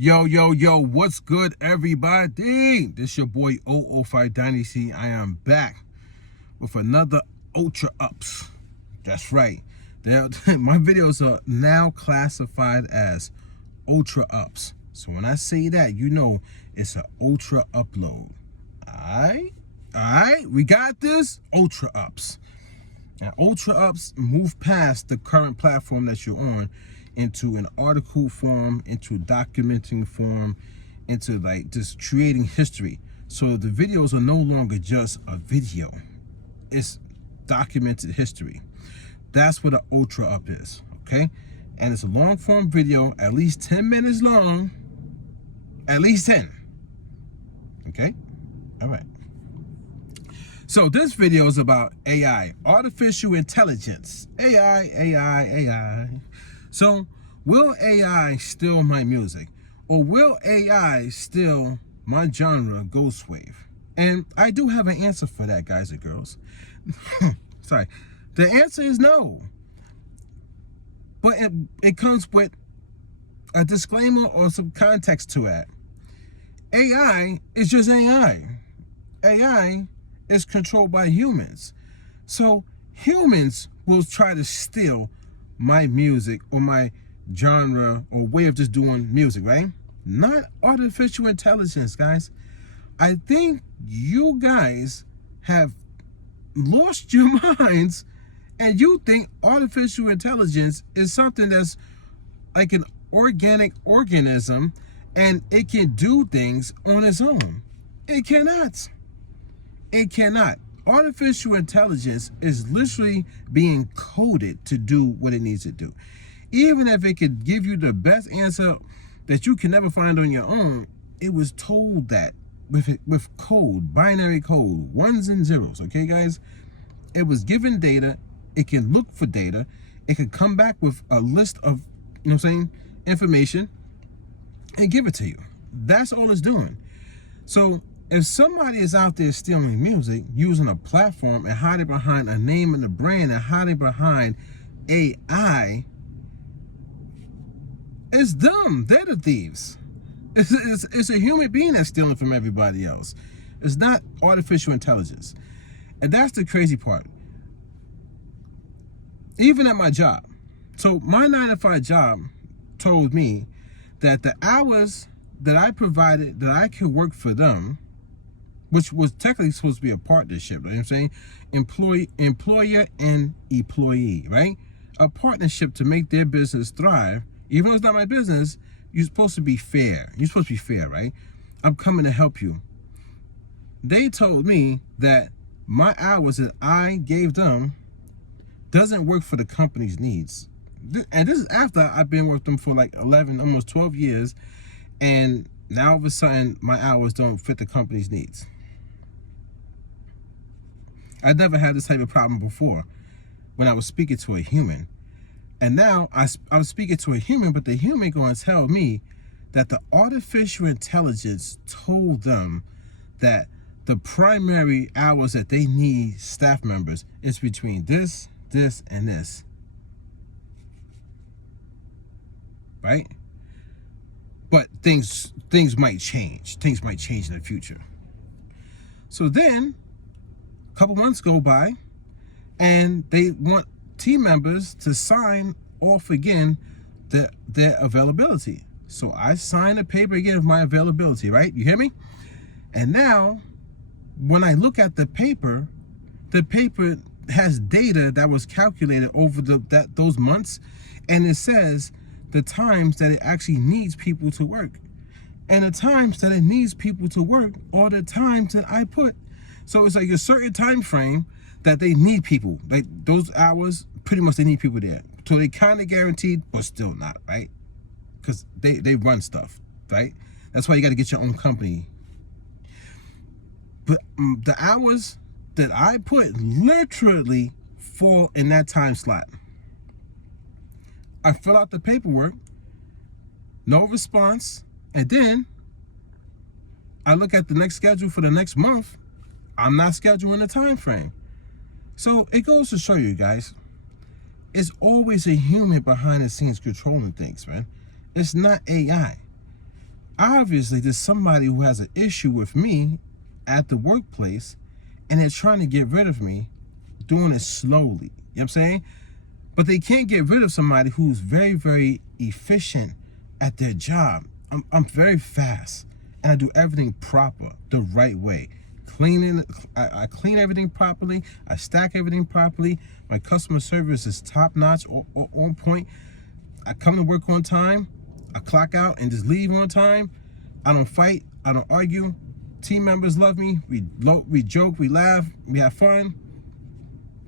Yo, what's good, everybody? This your boy 005 Dynasty. I am back with another Ultra Ups. That's right. My videos are now classified as Ultra Ups. So when I say that, you know it's an Ultra Upload. Alright, we got this. Ultra Ups. Now, Ultra Ups move past the current platform that you're on into an article form, into documenting form, into like just creating history. So the videos are no longer just a video. It's documented history. That's what an Ultra Up is, okay? And it's a long form video, at least 10 minutes long. At least 10. Okay? All right. So this video is about AI, artificial intelligence. AI. So will AI steal my music? Or will AI steal my genre, Ghost Wave? And I do have an answer for that, guys and girls. Sorry. The answer is no. But it comes with a disclaimer or some context to it. AI is just AI. AI is controlled by humans. So humans will try to steal my music or my genre or way of just doing music, right? Not artificial intelligence, guys. I think you guys have lost your minds and you think artificial intelligence is something that's like an organic organism and it can do things on its own. It cannot. It cannot. Artificial intelligence is literally being coded to do what it needs to do. Even if it could give you the best answer that you can never find on your own, it was told that with code, binary code, ones and zeros, okay, guys? It was given data. It can look for data. It can come back with a list of, information and give it to you. That's all it's doing. So if somebody is out there stealing music, using a platform and hiding behind a name and a brand and hiding behind AI, it's dumb. They're the thieves. It's a human being that's stealing from everybody else. It's not artificial intelligence. And that's the crazy part. Even at my job. So my 9-to-5 job told me that the hours that I provided, that I could work for them, which was technically supposed to be a partnership, you know what I'm saying? Employer and employee, right? A partnership to make their business thrive. Even though it's not my business, you're supposed to be fair. You're supposed to be fair, right? I'm coming to help you. They told me that my hours that I gave them doesn't work for the company's needs. And this is after I've been with them for like 11, almost 12 years. And now all of a sudden, my hours don't fit the company's needs. I never had this type of problem before when I was speaking to a human. And now I was speaking to a human, but the human going to tell me that the artificial intelligence told them that the primary hours that they need staff members is between this, and this. Right? But things might change. Things might change in the future. So then, a couple months go by, and they want team members to sign off again their availability. So I sign a paper again of my availability, right? You hear me? And now, when I look at the paper has data that was calculated over those months, and it says the times that it actually needs people to work. And the times that it needs people to work are the times that I put. So it's like a certain time frame that they need people. Like those hours, pretty much they need people there. So they kind of guaranteed, but still not, right? Because they run stuff, right? That's why you got to get your own company. But the hours that I put literally fall in that time slot. I fill out the paperwork, no response, and then I look at the next schedule for the next month. I'm not scheduling a time frame. So it goes to show you guys, it's always a human behind the scenes controlling things, man. It's not AI. Obviously, there's somebody who has an issue with me at the workplace, and they're trying to get rid of me, doing it slowly. You know what I'm saying? But they can't get rid of somebody who's very, very efficient at their job. I'm very fast, and I do everything proper, the right way. I clean everything properly. I stack everything properly. My customer service is top notch or on point. I come to work on time. I clock out and just leave on time. I don't fight. I don't argue. Team members love me. We joke. We laugh. We have fun.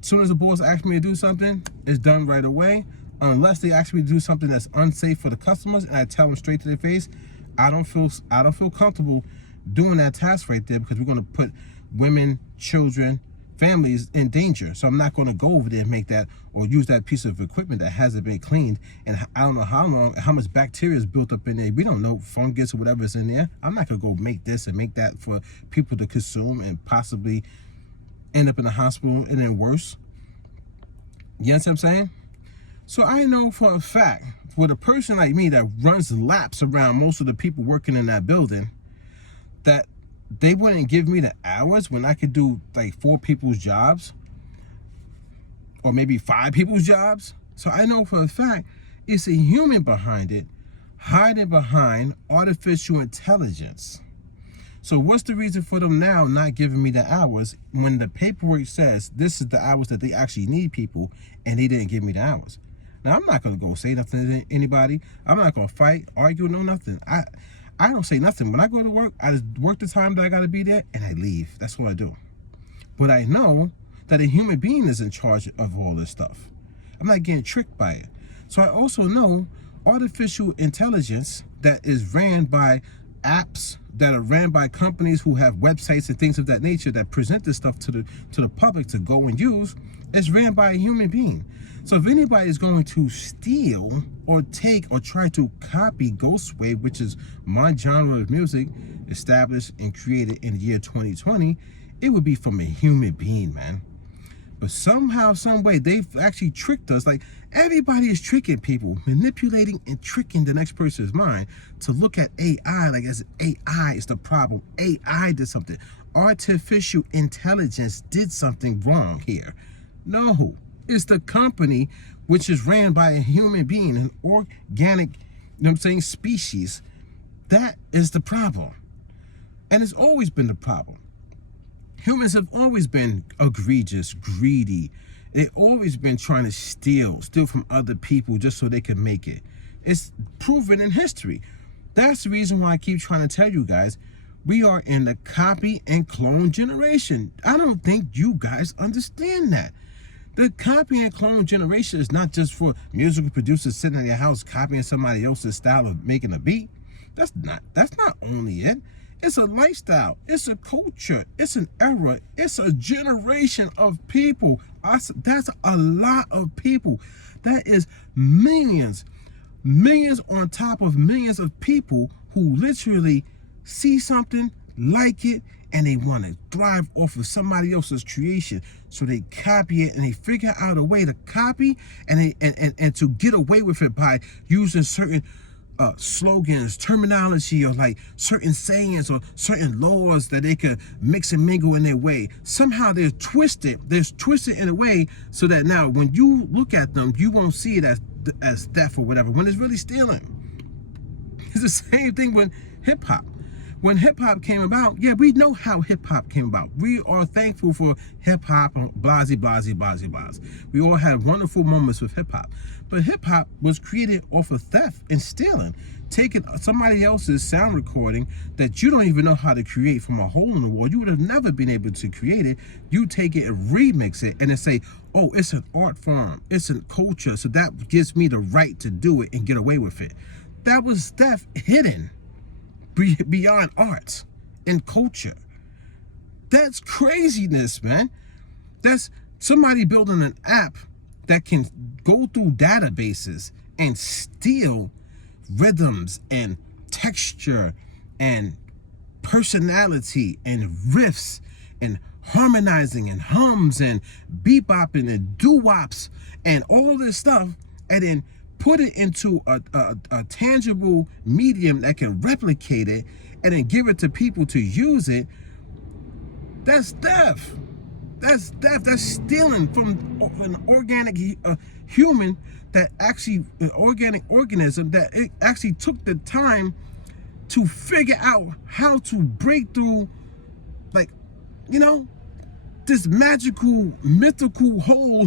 As soon as the boss asks me to do something, it's done right away. Unless they ask me to do something that's unsafe for the customers, and I tell them straight to their face, I don't feel comfortable doing that task right there, because we're going to put women, children, families in danger. So I'm not going to go over there and make that or use that piece of equipment that hasn't been cleaned, and I don't know how long, how much bacteria is built up in there. We don't know, fungus or whatever is in there. I'm not going to go make this and make that for people to consume and possibly end up in the hospital and then worse. You know what I'm saying? So I know for a fact, with a person like me that runs laps around most of the people working in that building, that they wouldn't give me the hours when I could do like 4 people's jobs or maybe 5 people's jobs. So I know for a fact it's a human behind it, hiding behind artificial intelligence. So what's the reason for them now not giving me the hours when the paperwork says this is the hours that they actually need people, and they didn't give me the hours? Now, I'm not going to go say nothing to anybody. I'm not going to fight, argue, no nothing. I don't say nothing. When I go to work, I just work the time that I got to be there, and I leave. That's what I do. But I know that a human being is in charge of all this stuff. I'm not getting tricked by it. So I also know artificial intelligence that is ran by apps that are ran by companies who have websites and things of that nature that present this stuff to the public to go and use, is ran by a human being. So if anybody is going to steal or take or try to copy Ghost Wave, which is my genre of music established and created in the year 2020, it would be from a human being, man. But somehow, some way, they've actually tricked us. Like, everybody is tricking people, manipulating and tricking the next person's mind to look at AI like as AI is the problem. AI did something. Artificial intelligence did something wrong here. No, it's the company which is ran by a human being, an organic, you know what I'm saying, species. That is the problem. And it's always been the problem. Humans have always been egregious, greedy. They've always been trying to steal from other people just so they can make it. It's proven in history. That's the reason why I keep trying to tell you guys, we are in the copy and clone generation. I don't think you guys understand that. The copy and clone generation is not just for musical producers sitting in their house copying somebody else's style of making a beat. That's not only it. It's a lifestyle. It's a culture. It's an era. It's a generation of people. That's a lot of people. That is millions on top of millions of people who literally see something, like it, and they want to thrive off of somebody else's creation. So they copy it, and they figure out a way to copy and to get away with it by using certain slogans, terminology, or like certain sayings or certain laws that they can mix and mingle in their way. Somehow they're twisted in a way so that now when you look at them, you won't see it as theft or whatever, when it's really stealing. It's the same thing with hip-hop. When hip-hop came about, yeah, we know how hip-hop came about. We are thankful for hip-hop, blasey, blasey, blasey, blasey. We all had wonderful moments with hip-hop. But hip-hop was created off of theft and stealing. Taking somebody else's sound recording that you don't even know how to create from a hole in the wall. You would have never been able to create it. You take it and remix it and then say, oh, it's an art form. It's a culture. So that gives me the right to do it and get away with it. That was theft hidden beyond arts and culture. That's craziness, man. That's somebody building an app that can go through databases and steal rhythms and texture and personality and riffs and harmonizing and hums and bebopping and doo-wops and all this stuff, and then put it into a tangible medium that can replicate it, and then give it to people to use it, that's theft. That's theft. That's stealing from an organic human, that actually, an organic organism that it actually took the time to figure out how to break through, like, you know, this magical, mythical hole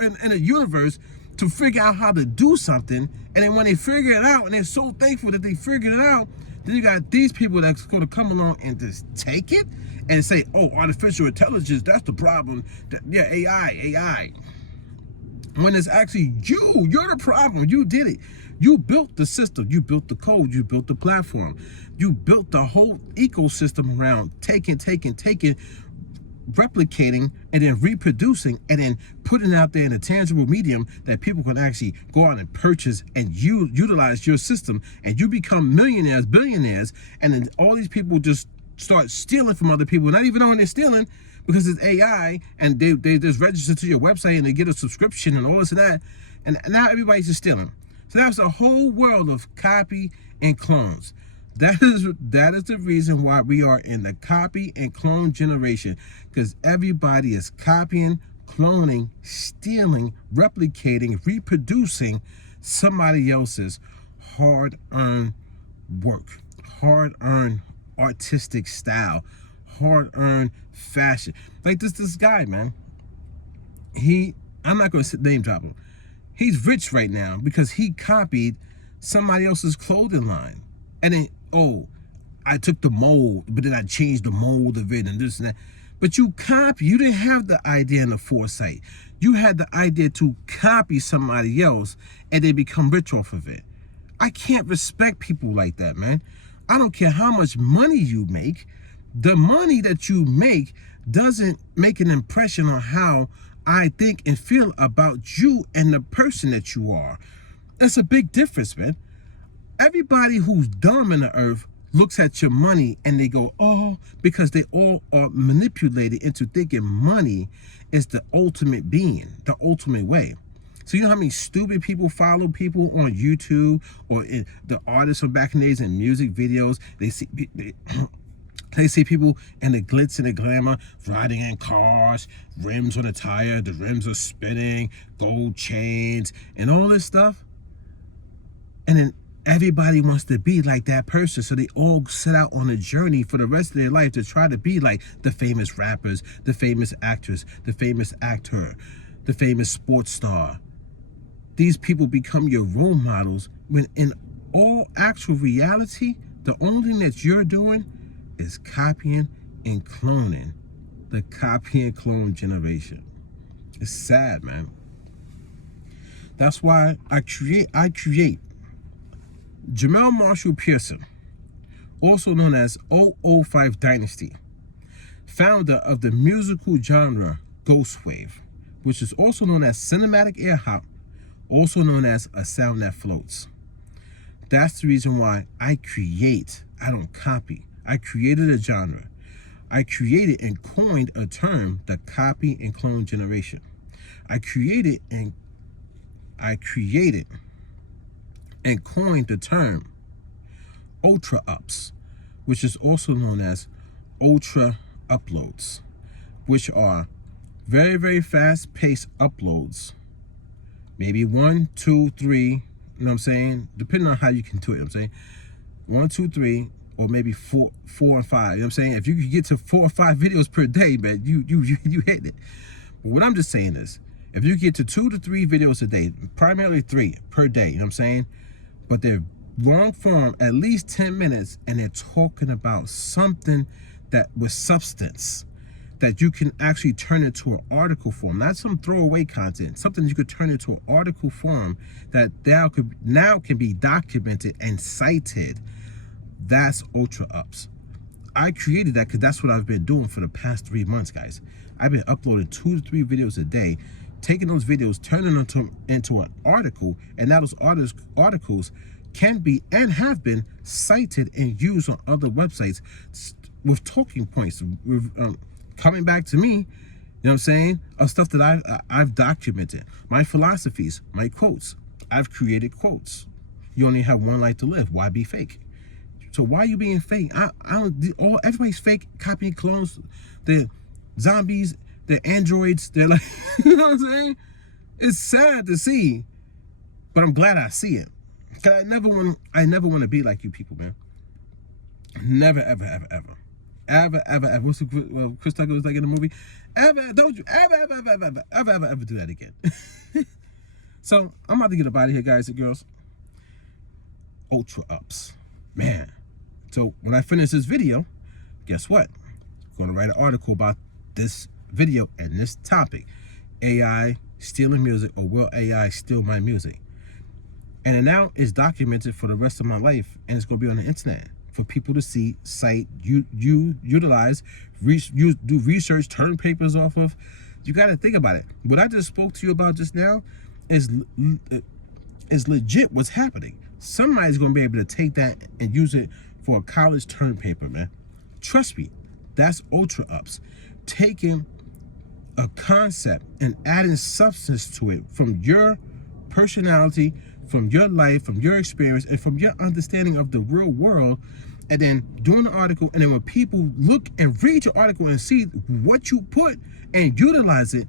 in the universe, to figure out how to do something. And then when they figure it out, and they're so thankful that they figured it out, then you got these people that's going to come along and just take it and say, oh, artificial intelligence, that's the problem. Yeah, AI. When it's actually you're the problem. You did it. You built the system. You built the code. You built the platform. You built the whole ecosystem around taking, replicating, and then reproducing, and then putting it out there in a tangible medium that people can actually go out and purchase and utilize your system, and you become millionaires, billionaires, and then all these people just start stealing from other people, not even knowing they're stealing, because it's AI, and they just register to your website and they get a subscription and all this and that, and now everybody's just stealing. So that's a whole world of copy and clones. That is the reason why we are in the copy and clone generation, because everybody is copying, cloning, stealing, replicating, reproducing somebody else's hard-earned work, hard-earned artistic style, hard-earned fashion. Like this guy, man. I'm not going to name drop him. He's rich right now because he copied somebody else's clothing line. And then, oh, I took the mold, but then I changed the mold of it and this and that. But you didn't have the idea and the foresight. You had the idea to copy somebody else and they become rich off of it. I can't respect people like that, man. I don't care how much money you make. The money that you make doesn't make an impression on how I think and feel about you and the person that you are. That's a big difference, man. Everybody who's dumb in the earth looks at your money and they go, oh, because they all are manipulated into thinking money is the ultimate being, the ultimate way. So you know how many stupid people follow people on YouTube, or the artists from back in the days in music videos? They see people in the glitz and the glamour, riding in cars, rims on the tire, the rims are spinning, gold chains, and all this stuff. And then everybody wants to be like that person, so they all set out on a journey for the rest of their life to try to be like the famous rappers, the famous actress, the famous actor, the famous sports star. These people become your role models, when in all actual reality, the only thing that you're doing is copying and cloning. The copy and clone generation. It's sad, man. That's why I create Jamel Marshall Pearson, also known as 005 Dynasty, founder of the musical genre Ghost Wave, which is also known as cinematic air hop, also known as a sound that floats. That's the reason why I create. I don't copy. I created a genre. I created and coined a term, the copy and clone generation. I created and coined the term ultra ups, which is also known as ultra uploads, which are very, very fast paced uploads. Maybe 1, 2, 3, you know what I'm saying? Depending on how you can do it, you know what I'm saying? 1, 2, 3, or maybe 4 and 5. You know what I'm saying? If you could get to 4 or 5 videos per day, man, you hit it. But what I'm just saying is, if you get to 2 to 3 videos a day, primarily 3 per day, you know what I'm saying? But they're long form, at least 10 minutes, and they're talking about something that with substance, that you can actually turn into an article form, not some throwaway content, something you could turn into an article form that now can be documented and cited. That's ultra ups. I created that because that's what I've been doing for the past 3 months, guys. I've been uploading 2 to 3 videos a day, taking those videos, turning them into an article, and now those articles can be and have been cited and used on other websites with talking points, with coming back to me, you know what I'm saying, of stuff that I've documented, my philosophies, my quotes. I've created quotes. You only have one life to live. Why be fake? So why are you being fake? Everybody's fake, copying clones. They're zombies. They're androids. They're like, you know what I'm saying? It's sad to see, but I'm glad I see it. Cause I never want to be like you people, man. Never, ever, ever, ever. Ever, ever, ever. What's Chris Tucker was like in the movie? Don't you ever do that again. So I'm about to get up out of here, guys and girls. Ultra ups, man. So when I finish this video, guess what? I'm going to write an article about this video and this topic: AI stealing music, or will AI steal my music? And it now is documented for the rest of my life, and it's going to be on the internet for people to see, cite, utilize, do research, turn papers off of. You got to think about it. What I just spoke to you about just now is legit what's happening. Somebody's going to be able to take that and use it for a college term paper, man. Trust me, that's ultra ups. Taking a concept and adding substance to it from your personality, from your life, from your experience, and from your understanding of the real world, and then doing the article. And then when people look and read your article and see what you put and utilize it,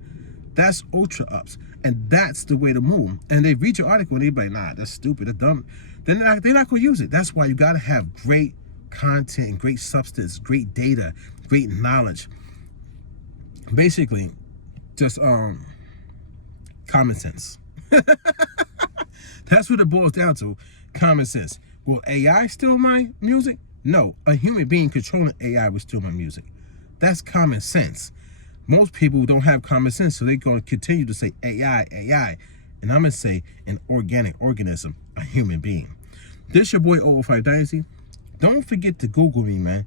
that's ultra ups. And that's the way to move. And they read your article and they're like, nah, that's stupid, that's dumb. They're not going to use it. That's why you got to have great content and great substance, great data, great knowledge. Basically, just common sense. That's what it boils down to, common sense. Will AI steal my music? No, a human being controlling AI will steal my music. That's common sense. Most people don't have common sense, so they're going to continue to say AI, AI. And I'm going to say an organic organism, a human being. This your boy 005 Dynasty. Don't forget to Google me, man.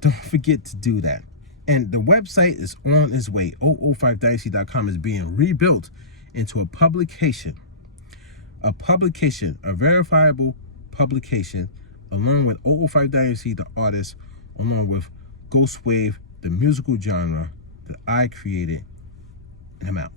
Don't forget to do that. And the website is on its way. 005dynasty.com is being rebuilt into a publication. A verifiable publication, along with 005 Dynasty, the artist, along with Ghost Wave, the musical genre that I created, and I'm out.